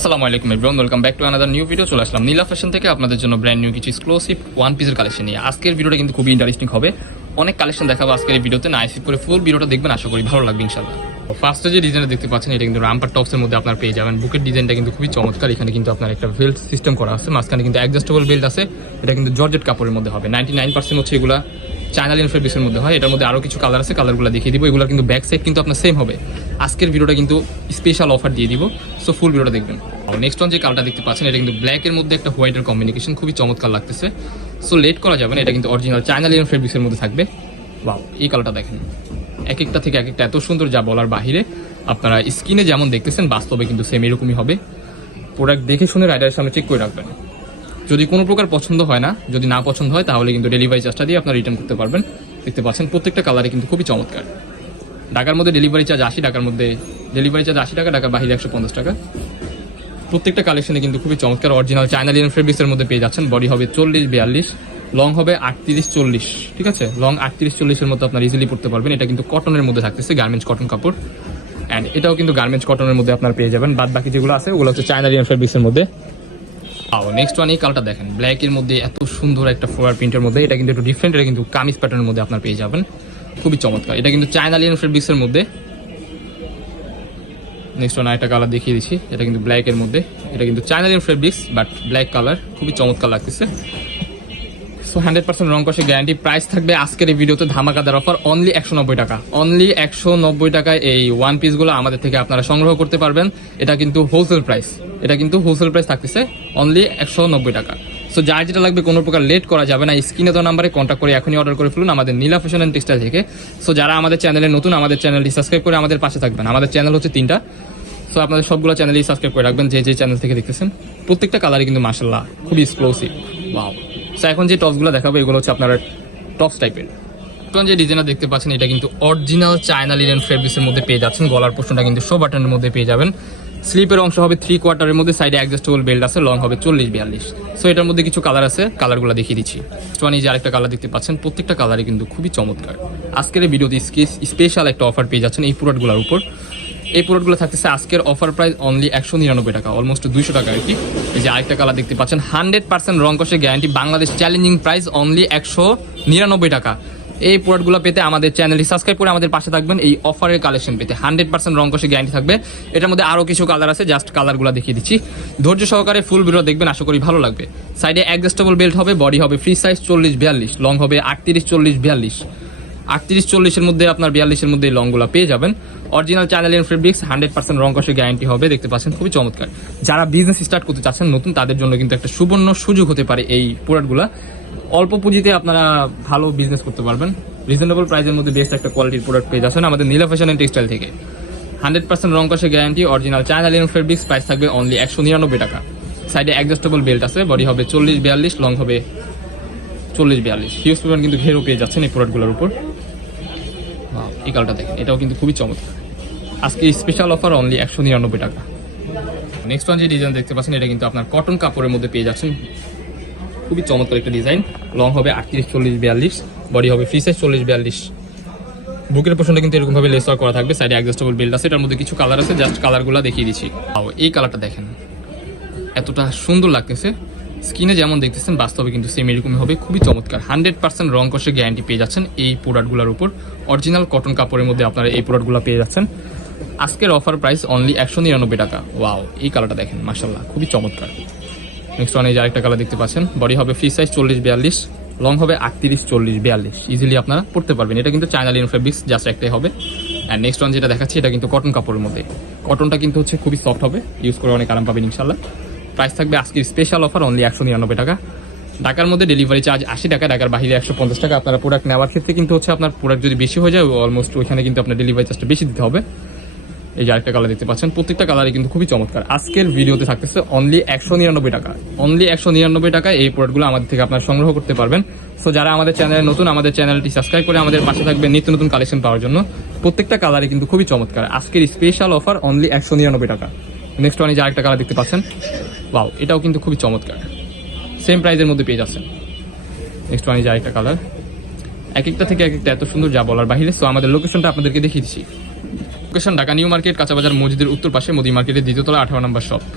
আসসালামু আলাইকুম everyone welcome back to another new video চলে আসলাম নীলা ফ্যাশন থেকে আপনাদের জন্য ব্র্যান্ড নিউ কিছু এক্সক্লুসিভ ওয়ান পিসের কালেকশন নিয়ে আজকের ভিডিওটা কিন্তু খুবই ইন্টারেস্টিং হবে অনেক কালেকশন দেখাবো আজকের এই ভিডিওতে না স্কিপ করে ফুল ভিডিওটা দেখবেন আশা করি ভালো লাগবে ইনশাল্লাহ ফার্স্টে যে ডিজাইনটা দেখতে পাচ্ছেন এটা কিন্তু রামপার টপসের মধ্যে আপনার পেয়ে যাবেন বুকের ডিজাইনটা কিন্তু খুবই চমৎকার এখানে কিন্তু আপনার একটা বেল্ট সিস্টেম করা আছে মাঝখানে কিন্তু অ্যাডজাস্টেবল বেল্ট আছে এটা কিন্তু জর্জেট কাপড়ের মধ্যে হবে নাইনটি নাইন পার্সেন্ট হচ্ছে এগুলা চায়না লিন ফেব্রিক্সের মধ্যে হয় এটার মধ্যে আরও কিছু কালার আছে কালারগুলো দেখিয়ে দিব এগুলো কিন্তু ব্যাক সাইড কিন্তু আপনার সেম হবে আজকের ভিডিওটা কিন্তু স্পেশাল অফার দিয়ে দিব সো ফুল ভিডিওটা দেখবেন নেক্সট ওয়ান যে কালটা দেখতে পাচ্ছেন এটা কিন্তু ব্ল্যাকের মধ্যে একটা হোয়াইটের কম্বিনেশন খুবই চমৎকার লাগতেছে সো লেট করা যাবে না এটা কিন্তু অরিজিনাল চায়না লিন ফেব্রিক্সের মধ্যে থাকবে বাও এই কালারটা দেখেন এক একটা থেকে এক একটা এত সুন্দর যা বলার বাহিরে আপনারা স্ক্রিনে যেমন দেখতেছেন বাস্তবে কিন্তু সেম এরকমই হবে প্রোডাক্ট দেখে শুনে রাইডারের সামনে চেক করে রাখবেন যদি কোনো প্রকার পছন্দ হয় না যদি না পছন্দ হয় তাহলে কিন্তু ডেলিভারি চার্জটা দিয়ে আপনারা রিটার্ন করতে পারবেন দেখতে পাচ্ছেন প্রত্যেকটা কালারে কিন্তু খুবই চমৎকার ঢাকার মধ্যে ডেলিভারি চার্জ আশি টাকার মধ্যে ডেলিভারি চার্জ আশি টাকা ঢাকার বাহিরে একশো পঞ্চাশ টাকা প্রত্যেকটা কালেকশনে কিন্তু খুবই চমৎকার অরিজিনাল চায়না লিয়ান ফেব্রিক্সের মধ্যে পেয়ে যাচ্ছেন বডি হবে চল্লিশ বিয়াল্লিশ লং হবে আটত্রিশ চল্লিশ ঠিক আছে লং আটত্রিশ চল্লিশের মতো আপনার ইজিলি পড়তে পারবেন এটা কিন্তু কটনের মধ্যে থাকতেছে গার্মেন্টস কটন কাপড় অ্যান্ড এটাও কিন্তু গার্মেন্টস কটনের মধ্যে আপনার পেয়ে যাবেন বাদ বাকি যেগুলো আছে ওগুলো হচ্ছে চায়না লিয়ান ফেব্রিক্সের মধ্যে আর নেক্সট ওয়ান এই কালারটা দেখেন ব্ল্যাকের মধ্যে এত সুন্দর একটা ফোয়ার প্রিন্টের মধ্যে এটা কিন্তু একটু ডিফারেন্ট এটা কিন্তু কামিজ প্যাটার্নের মধ্যে আপনার পেয়ে যাবেন খুবই চমৎকার এটা কিন্তু চায়না লিয়ান ফেব্রিক্সের মধ্যে নেক্সট ওয়ান একটা কালার দেখিয়ে দিচ্ছি এটা কিন্তু ব্ল্যাকের মধ্যে এটা কিন্তু চায়না লিয়ন ফেব্রিক্স বাট ব্ল্যাক কালার খুবই চমৎকার লাগতেছে সো হান্ড্রেড পার্সেন্ট রং কষে গ্যারান্টি প্রাইস থাকবে আজকের এই ভিডিওতে ধামাকাদার অফার অনলি একশো নব্বই টাকা অনলি একশো নব্বই টাকায় এই ওয়ান পিসগুলো আমাদের থেকে আপনারা সংগ্রহ করতে পারবেন এটা কিন্তু হোলসেল প্রাইস এটা কিন্তু হোলসেল প্রাইস থাকতেছে অনলি একশো নব্বই টাকা সো যার যেটা লাগবে কোনো প্রকার লেট করা যাবে না স্ক্রিনে তো নাম্বারে কন্ট্যাক্ট করে এখনই অর্ডার করে ফেলুন আমাদের নীলা ফ্যাশন অ্যান্ড টেক্সটাইল থেকে সো যারা আমাদের চ্যানেলে নতুন আমাদের চ্যানেলটি সাবস্ক্রাইব করে আমাদের পাশে থাকবেন আমাদের চ্যানেল হচ্ছে তিনটা সো আপনাদের সবগুলো চ্যানেলই সাবস্ক্রাইব করে রাখবেন যে যে চ্যানেল থেকে দেখতেছেন প্রত্যেকটা কালারই কিন্তু মার্শাল্লাহ খুবই এক্সপ্লোসিভ বাও সো এখন যে টপসগুলো দেখাবো এগুলো হচ্ছে আপনার টপস টাইপের এখন যে ডিজাইনার দেখতে পাচ্ছেন এটা কিন্তু অরিজিনাল চায়না লিডেন ফেব্রিক্সের মধ্যে পেয়ে যাচ্ছেন গলার পোর্শনটা কিন্তু শো বাটনের মধ্যে পেয়ে যাবেন স্লিপের অংশ হবে থ্রি কোয়ার্টারের মধ্যে সাইডে অ্যাডজাস্টেবল বেল্ট আছে লং হবে চল্লিশ বিয়াল্লিশ সো এটার মধ্যে কিছু কালার আছে কালারগুলো দেখিয়ে দিচ্ছি চোয়ানি যে আরেকটা কালার দেখতে পাচ্ছেন প্রত্যেকটা কালারই কিন্তু খুবই চমৎকার আজকের এই ভিডিওতে স্পেশাল একটা অফার পেয়ে যাচ্ছেন এই প্রোডাক্টগুলোর উপর এই প্রোডাক্টগুলো থাকতেছে আজকের অফার প্রাইস অনলি একশো নিরানব্বই টাকা অলমোস্ট দুইশো টাকা আর কি এই যে আরেকটা কালার দেখতে পাচ্ছেন হান্ড্রেড পার্সেন্ট রং কষে guarantee Bangladesh challenging price only একশো নিরানব্বই টাকা এই প্রোডাক্টগুলো পেতে আমাদের চ্যানেলটি সাবস্ক্রাইব করে আমাদের পাশে থাকবেন এই অফারের কালেকশন পেতে হান্ড্রেড পার্সেন্ট কষে গ্যারান্টি থাকবে এটার মধ্যে আরও কিছু কালার আছে জাস্ট কালারগুলো দেখিয়ে দিচ্ছি ধৈর্য সহকারে ফুল ভিডিও দেখবেন আশা করি ভালো লাগবে সাইডে অ্যাডজাস্টেবল বেল্ট হবে বডি হবে ফ্রি সাইজ চল্লিশ বিয়াল্লিশ লং হবে আটত্রিশ চল্লিশ বিয়াল্লিশ আটত্রিশ চল্লিশের মধ্যে আপনার বিয়াল্লিশের মধ্যে লংগুলো পেয়ে যাবেন original in fabrics hundred percent রং কষে গ্যারান্টি হবে দেখতে পাচ্ছেন খুবই চমৎকার যারা বিজনেস স্টার্ট করতে চাচ্ছেন নতুন তাদের জন্য কিন্তু একটা সুবর্ণ সুযোগ হতে পারে এই প্রোডাক্টগুলো অল্প পুঁজিতে আপনারা ভালো বিজনেস করতে পারবেন রিজনেবল প্রাইসের মধ্যে বেস্ট একটা কোয়ালিটির প্রোডাক্ট পেয়ে যাচ্ছেন আমাদের নীলা ফ্যাশন অ্যান্ড টেক্সটাইল থেকে হান্ড্রেড পার্সেন্ট রং কষে guarantee original channel in fabrics price থাকবে অনলি একশো নিরানব্বই টাকা সাইডে অ্যাডজাস্টেবল বেল্ট আছে বডি হবে চল্লিশ বিয়াল্লিশ লং হবে চল্লিশ বিয়াল্লিশ হিউজ পেমেন্ট কিন্তু ঘেরও পেয়ে যাচ্ছেন এই প্রোডাক্টগুলোর উপর আর্টিকেলটা দেখেন এটাও কিন্তু খুবই চমৎকার আজকে স্পেশাল অফার অনলি একশো নিরানব্বই টাকা নেক্সট ওয়ান যে ডিজাইন দেখতে পাচ্ছেন এটা কিন্তু আপনার কটন কাপড়ের মধ্যে পেয়ে যাচ্ছেন খুবই চমৎকার একটা ডিজাইন লং হবে আটত্রিশ চল্লিশ বিয়াল্লিশ বডি হবে ফ্রি সাইজ চল্লিশ বিয়াল্লিশ বুকের পোশনটা কিন্তু এরকমভাবে লেসার করা থাকবে সাইডে অ্যাডজাস্টেবল বেল্ট আছে এটার মধ্যে কিছু কালার আছে জাস্ট কালারগুলো দেখিয়ে দিচ্ছি এই কালারটা দেখেন এতটা সুন্দর লাগতেছে স্ক্রিনে যেমন দেখতেছেন বাস্তবে কিন্তু সেম এরকমই হবে খুবই চমৎকার হান্ড্রেড পার্সেন্ট রং কষে গ্যারান্টি পেয়ে যাচ্ছেন এই প্রোডাক্টগুলোর উপর অরিজিনাল কটন কাপড়ের মধ্যে আপনারা এই প্রোডাক্টগুলো পেয়ে যাচ্ছেন আজকের অফার প্রাইস অনলি একশো নিরানব্বই টাকা ওয়াও এই কালারটা দেখেন মাসাল্লাহ খুবই চমৎকার নেক্সট ওয়ান এই যে আরেকটা কালার দেখতে পাচ্ছেন বডি হবে ফ্রি সাইজ চল্লিশ বিয়াল্লিশ লং হবে আটত্রিশ চল্লিশ বিয়াল্লিশ ইজিলি আপনারা পড়তে পারবেন এটা কিন্তু চায়না লিন ফেব্রিক্স জাস্ট একটাই হবে অ্যান্ড নেক্সট ওয়ান যেটা দেখাচ্ছি এটা কিন্তু কটন কাপড়ের মধ্যে কটনটা কিন্তু হচ্ছে খুবই সফট হবে ইউজ করে অনেক আরাম পাবেন ইনশাল্লাহ প্রাইস থাকবে আজকের স্পেশাল অফার অনলি একশো নিরানব্বই টাকা ঢাকার মধ্যে ডেলিভারি চার্জ আশি টাকা ঢাকার বাইরে একশো পঞ্চাশ টাকা আপনারা প্রোডাক্ট নেওয়ার ক্ষেত্রে কিন্তু হচ্ছে আপনার প্রোডাক্ট যদি বেশি হয়ে যায় অলমোস্ট ওইখানে কিন্তু আপনার ডেলিভারি চার্জটা বেশি দিতে হবে এই যে আরেকটা কালার দেখতে পাচ্ছেন প্রত্যেকটা কালারই কিন্তু খুবই চমৎকার আজকের ভিডিওতে থাকতেছে অনলি একশো নিরানব্বই টাকা অনলি একশো নিরানব্বই টাকা এই প্রোডাক্টগুলো আমাদের থেকে আপনার সংগ্রহ করতে পারবেন সো যারা আমাদের চ্যানেলে নতুন আমাদের চ্যানেলটি সাবস্ক্রাইব করে আমাদের পাশে থাকবে নিত্য নতুন কালেকশন পাওয়ার জন্য প্রত্যেকটা কালারই কিন্তু খুবই চমৎকার আজকের স্পেশাল অফার অনলি একশো নিরানব্বই টাকা নেক্সট ওয়ানে যে আরেকটা কালার দেখতে পাচ্ছেন ওয়াও এটাও কিন্তু খুবই চমৎকার সেম প্রাইজের মধ্যে পেয়ে যাচ্ছেন নেক্সট ওয়ান যা একটা কালার এক একটা থেকে এক একটা এত সুন্দর যা বলার বাহিরে সো আমাদের লোকেশনটা আপনাদেরকে দেখিয়ে দিচ্ছি লোকেশন ঢাকা নিউ মার্কেট কাঁচাবাজার মসজিদের উত্তর পাশে মোদি মার্কেটের দ্বিতীয়তলা আঠারো নম্বর শপ